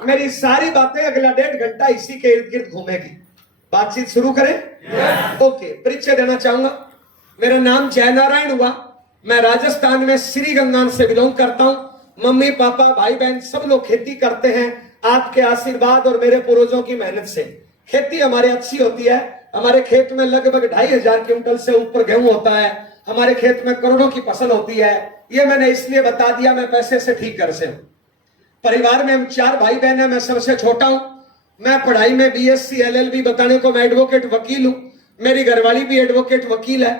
मेरी सारी बातें अगला 1.5 घंटा इसी के इर्द गिर्द घूमेगी। बातचीत शुरू करें? ओके, परिचय देना चाहूंगा। मेरा नाम जयनारायण हुआ। मैं राजस्थान में श्री गंगान से बिलोंग करता हूं। मम्मी पापा भाई बहन सब लोग खेती करते हैं। आपके आशीर्वाद और मेरे पूर्वजों की मेहनत से खेती हमारी अच्छी होती है। हमारे खेत में लगभग 2500 क्विंटल से ऊपर गेहूं होता है। हमारे खेत में करोड़ों की फसल होती है। ये मैंने इसलिए बता दिया, मैं पैसे से ठीक घर से हूं। परिवार में हम 4 भाई बहन हैं, मैं सबसे छोटा हूं। मैं पढ़ाई में बीएससी LLB, बताने को मैं एडवोकेट वकील हूं। मेरी घरवाली भी एडवोकेट वकील है।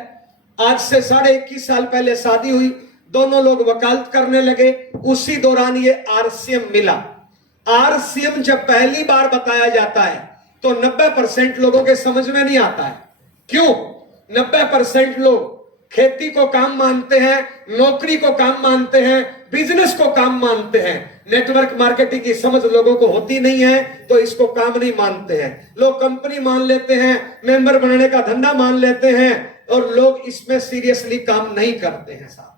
आज से 21.5 साल पहले शादी हुई। दोनों लोग वकालत करने लगे। उसी दौरान ये RCM मिला। RCM जब पहली बार बताया जाता है तो 90% लोगों के समझ में नहीं आता है। क्यों? 90% लोग खेती को काम मानते हैं, नौकरी को काम मानते हैं, बिजनेस को काम मानते हैं। नेटवर्क मार्केटिंग की समझ लोगों को होती नहीं है तो इसको काम नहीं मानते हैं। लोग कंपनी मान लेते हैं, मेंबर बनने का धंधा मान लेते हैं और लोग इसमें सीरियसली काम नहीं करते हैं। साहब,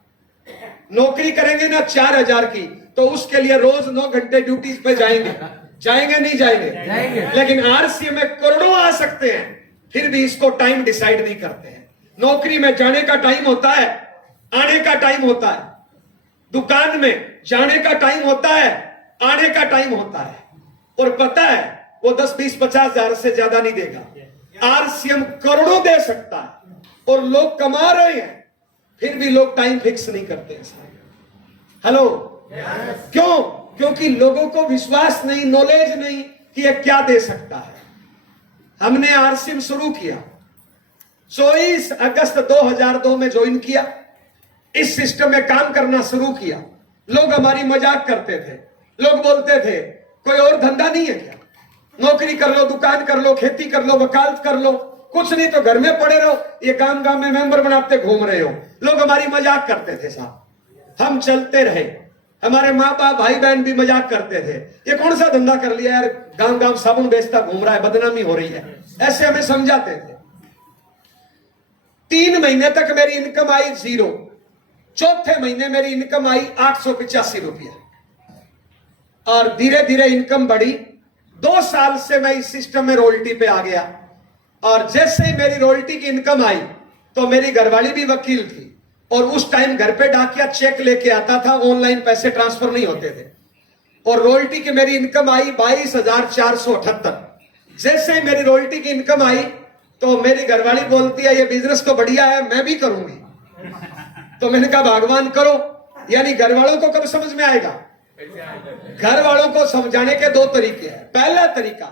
नौकरी करेंगे ना 4000 की तो उसके लिए रोज 9 घंटे ड्यूटी पे जाएंगे नहीं जाएंगे? लेकिन RCM में करोड़ों आ सकते हैं, फिर भी इसको टाइम डिसाइड नहीं करते हैं। नौकरी में जाने का टाइम होता है, आने का टाइम होता है। दुकान में जाने का टाइम होता है, आने का टाइम होता है। और पता है वो 10, 20, 50 हजार से ज्यादा नहीं देगा। RCM करोड़ों दे सकता है और लोग कमा रहे हैं, फिर भी लोग टाइम फिक्स नहीं करते हैं। हेलो, क्यों? क्योंकि लोगों को विश्वास नहीं, नॉलेज नहीं कि ये क्या दे सकता है। हमने RCM शुरू किया 24 अगस्त 2002 में ज्वाइन किया। इस सिस्टम में काम करना शुरू किया। लोग हमारी मजाक करते थे। लोग बोलते थे कोई और धंधा नहीं है क्या? नौकरी कर लो, दुकान कर लो, खेती कर लो, वकालत कर लो, कुछ नहीं तो घर में पड़े रहो, ये काम में मेंबर बनाते घूम रहे हो। लोग हमारी मजाक करते थे। साहब, हम चलते रहे। हमारे माँ बाप भाई बहन भी मजाक करते थे, ये कौन सा धंधा कर लिया यार, गांव साबुन बेचता घूम रहा है, बदनामी हो रही है। ऐसे हमें समझाते थे। 3 महीने तक मेरी इनकम आई 0। चौथे महीने मेरी इनकम आई 885 रुपया और धीरे धीरे इनकम बढ़ी। 2 साल से मैं इस सिस्टम में रॉयल्टी पे आ गया और जैसे ही मेरी रॉयल्टी की इनकम आई तो मेरी घरवाली भी वकील थी और उस टाइम घर पे डाकिया चेक लेके आता था, ऑनलाइन पैसे ट्रांसफर नहीं होते थे। और रॉयल्टी की मेरी इनकम आई 22,478। जैसे ही मेरी रॉयल्टी की इनकम आई तो मेरी घरवाली बोलती है ये बिजनेस तो बढ़िया है, मैं भी करूंगी। तो मैंने कहा भगवान करो। यानी घर वालों को कब समझ में आएगा? घर वालों को समझाने के 2 तरीके हैं। पहला तरीका,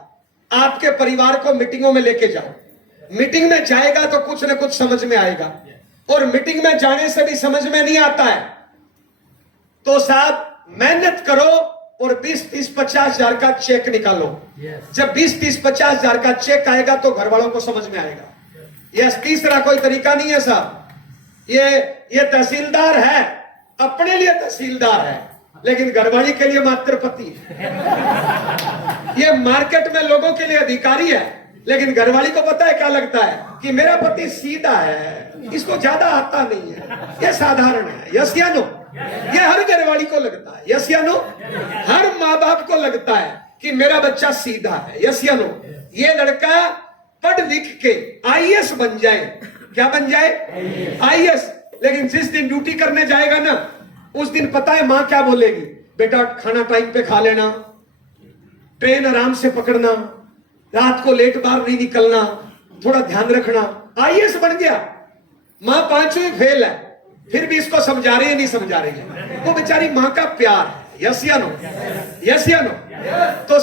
आपके परिवार को मीटिंगों में लेके जाओ। मीटिंग में जाएगा तो कुछ ना कुछ समझ में आएगा। और मीटिंग में जाने से भी समझ में नहीं आता है तो साहब मेहनत करो और 20, 30, 50 हजार का चेक निकालो। जब 20, 30, 50 हजार का चेक आएगा तो घर वालों को समझ में आएगा। यह तीसरा कोई तरीका नहीं है साहब। ये तहसीलदार है, अपने लिए तहसीलदार है, लेकिन घरवाली के लिए मात्र पति है। ये मार्केट में लोगों के लिए अधिकारी है, लेकिन घरवाली को पता है क्या लगता है कि मेरा पति सीधा है, इसको ज्यादा आता नहीं है, ये साधारण है। यस या नो? ये हर घरवाली को लगता है। यस या नो? हर माँ बाप को लगता है कि मेरा बच्चा सीधा है। यस या नो? ये लड़का पढ़ लिख के IAS बन जाए। क्या बन जाए? IAS। लेकिन जिस दिन ड्यूटी करने जाएगा ना, उस दिन पता है माँ क्या बोलेगी? बेटा खाना टाइम पे खा लेना, ट्रेन आराम से पकड़ना, रात को लेट बाहर नहीं निकलना, थोड़ा ध्यान रखना। IAS बन गया। माँ 5वीं फेल है, फिर भी इसको समझा रही है, नहीं समझा रही है। वो बेचारी माँ का प्यार है। यस या नो? यस या नो? तो